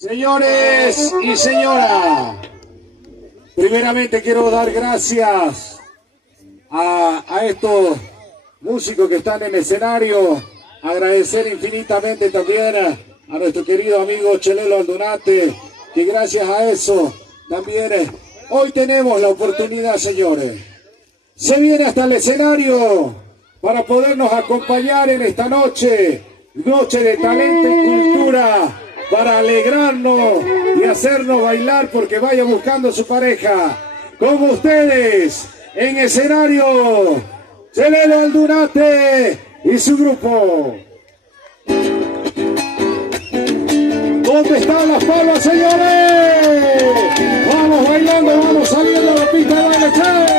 Señores y señoras, primeramente quiero dar gracias a estos músicos que están en el escenario, agradecer infinitamente también a nuestro querido amigo Chelelo Aldunate, que gracias a eso también hoy tenemos la oportunidad, señores. Se viene hasta el escenario para podernos acompañar en esta noche de talento y cultura, para alegrarnos y hacernos bailar porque vaya buscando su pareja. Como ustedes, en escenario, Chelelo Aldunate y su grupo. ¿Dónde están las palmas, señores? Vamos bailando, vamos saliendo a la pista de baile, che.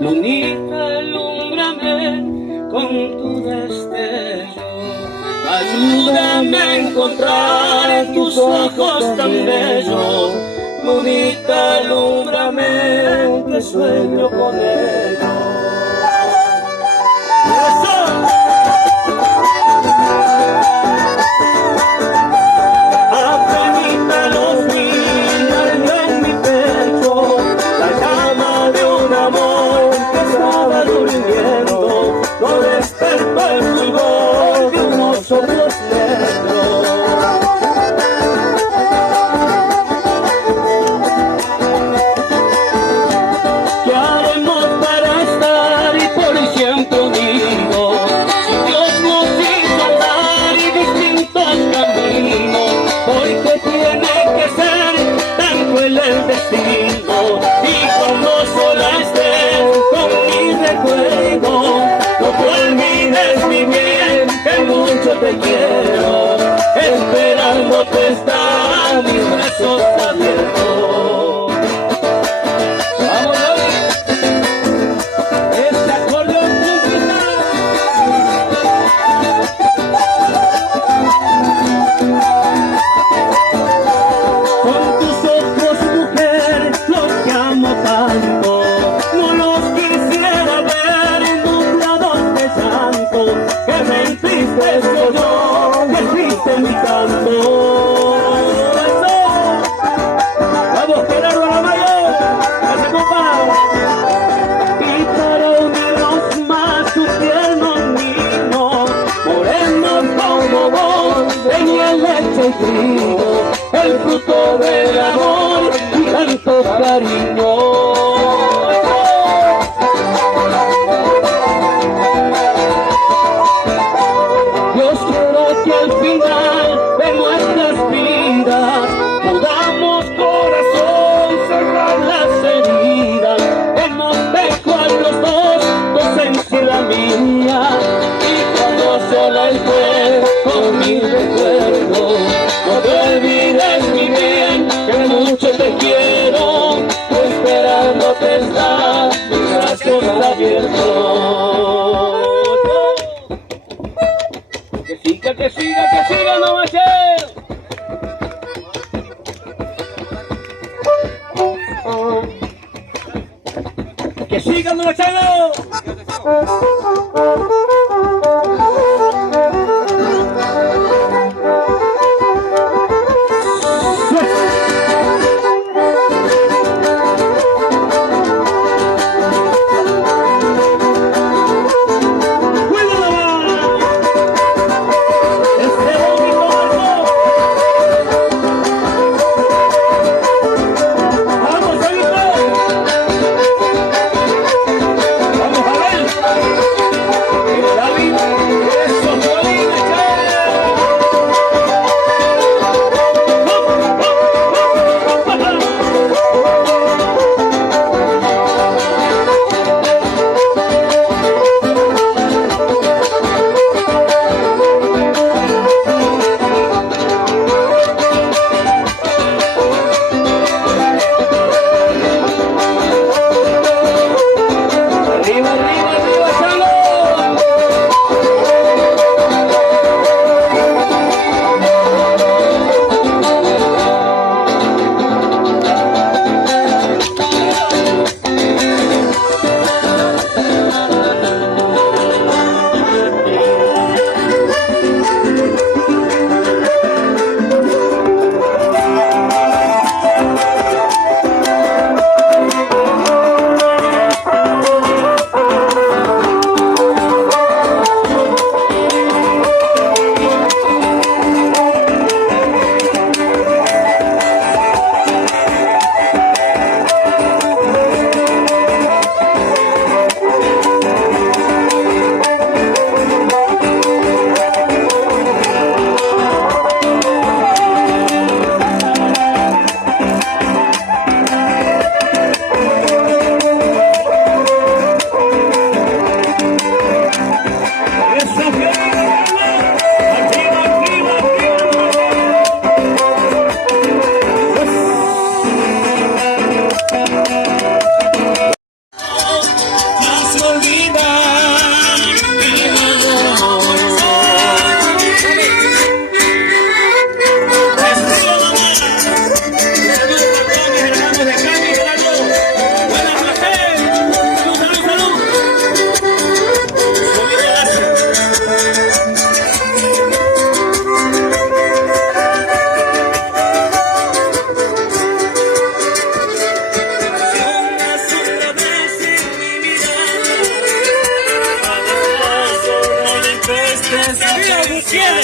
Lunita, alúmbrame con tu destello, ayúdame a encontrar tus ojos tan bellos. Lunita, alúmbrame, que sueño con ellos. Apenita los vi ardió en mi pecho la llama de un amor que estaba durmiendo. No despertó el fulgor de unos ojos negros. ¿Qué haremos para estar y por siempre unidos? Si Dios nos hizo andar y distintos caminos, porque tiene que ser tan cruel el destino. Y cuando sola estés con mis recuerdos, no te olvides, mi bien, que mucho te quiero. Esperándote están mis brazos abiertos. ¡Vamos, este acordeón con tus ojos cariño. Dios quiero que al final de nuestras vidas podamos, corazón, cerrar las heridas que nos dejó a los dos, tu ausencia y la mía. Y cuando sola esté con mi recuerdo, no te olvides, mi bien, que mucho te quiero, esperándote está mi corazón abierto. Que siga, no va a ser. Que siga, no va a ser.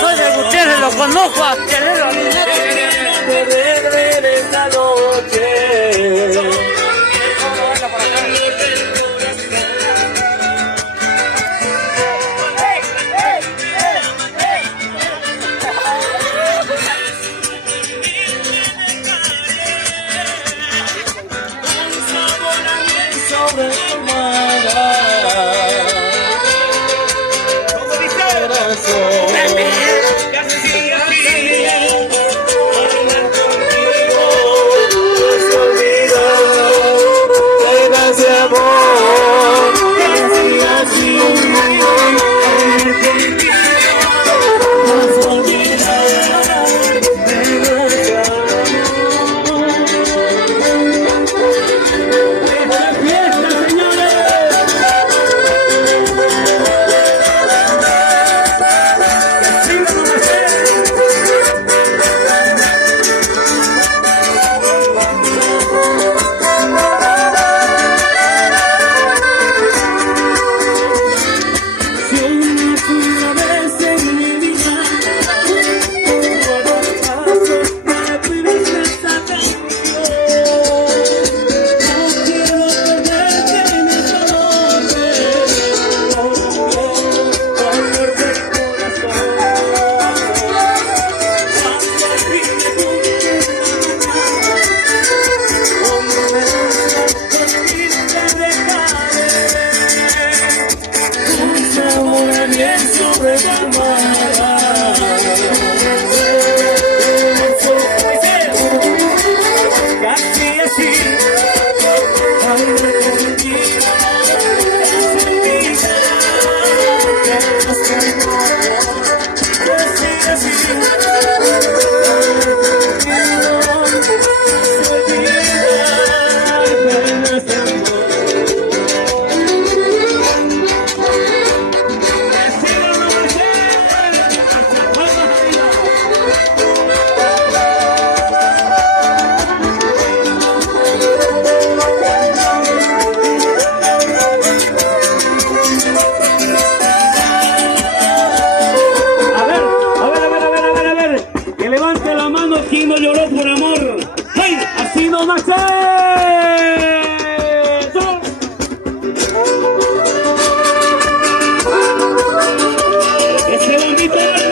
Soy de Gutiérrez, lo conozco a Querero. Esta noche. Sobre tu mano, como dice el corazón. Fiesta, señor. uno más. Ese bonito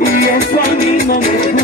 y eso a mí no me